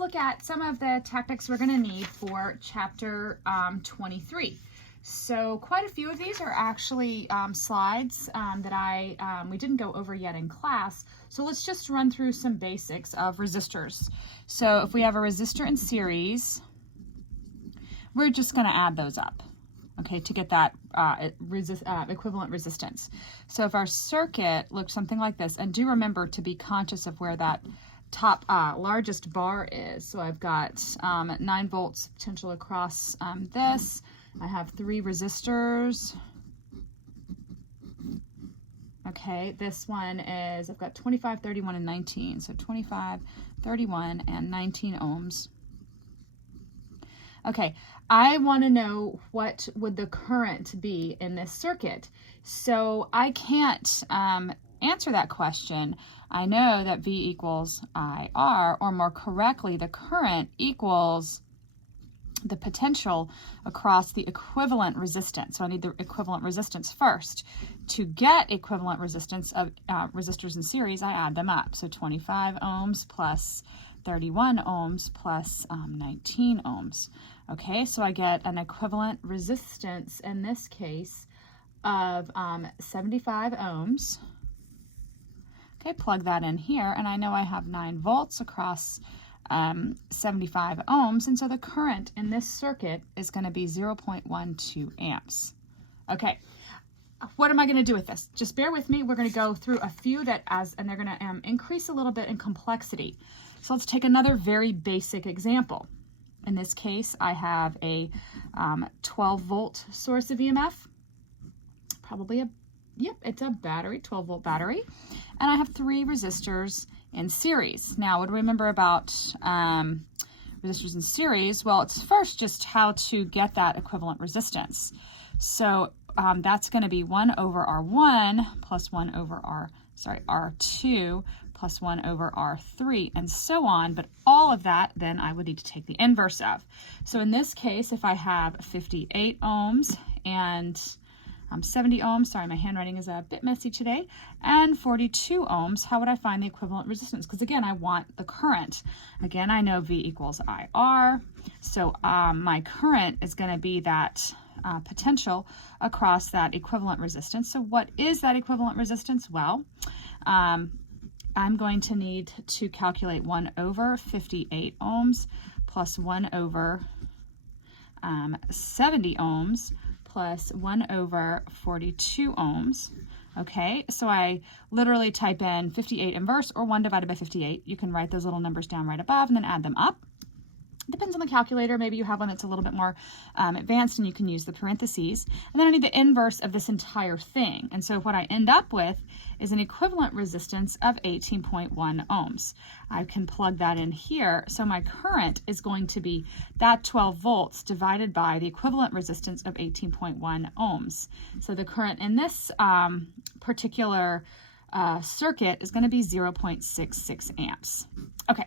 look at some of the tactics we're going to need for chapter 23. So quite a few of these are actually slides that we didn't go over yet in class. So let's just run through some basics of resistors. So if we have a resistor in series, we're just going to add those up, okay, to get that equivalent resistance. So if our circuit looks something like this, and do remember to be conscious of where that top largest bar is. So I've got 9 volts potential across this. I have 3 resistors. Okay, this one is, I've got 25, 31, and 19. So 25, 31, and 19 ohms. Okay, I want to know what would the current be in this circuit. So I can't answer that question. I know that V equals IR, or more correctly, the current equals the potential across the equivalent resistance. So I need the equivalent resistance first. To get equivalent resistance of resistors in series, I add them up. So 25 ohms plus 31 ohms plus 19 ohms. Okay, so I get an equivalent resistance in this case of 75 ohms. Okay, plug that in here, and I know I have 9 volts across 75 ohms, and so the current in this circuit is going to be 0.12 amps. Okay, what am I going to do with this? Just bear with me. We're going to go through a few and they're going to increase a little bit in complexity. So let's take another very basic example. In this case, I have a 12 volt source of EMF, probably it's a battery, 12 volt battery, and I have 3 resistors in series. Now, what do we remember about resistors in series? Well, it's first just how to get that equivalent resistance. So that's going to be 1 over R1 plus 1 over R2 plus 1 over R3 and so on, but all of that then I would need to take the inverse of. So in this case, if I have 58 ohms and 70 ohms, sorry, my handwriting is a bit messy today, and 42 ohms, how would I find the equivalent resistance? Because again, I want the current. Again, I know V equals IR, so my current is going to be that potential across that equivalent resistance. So what is that equivalent resistance? Well, I'm going to need to calculate 1 over 58 ohms plus 1 over 70 ohms plus 1 over 42 ohms. Okay, so I literally type in 58 inverse or 1 divided by 58. You can write those little numbers down right above and then add them up. Depends on the calculator. Maybe you have one that's a little bit more advanced and you can use the parentheses. And then I need the inverse of this entire thing. And so what I end up with is an equivalent resistance of 18.1 ohms. I can plug that in here. So my current is going to be that 12 volts divided by the equivalent resistance of 18.1 ohms. So the current in this particular circuit is going to be 0.66 amps. Okay.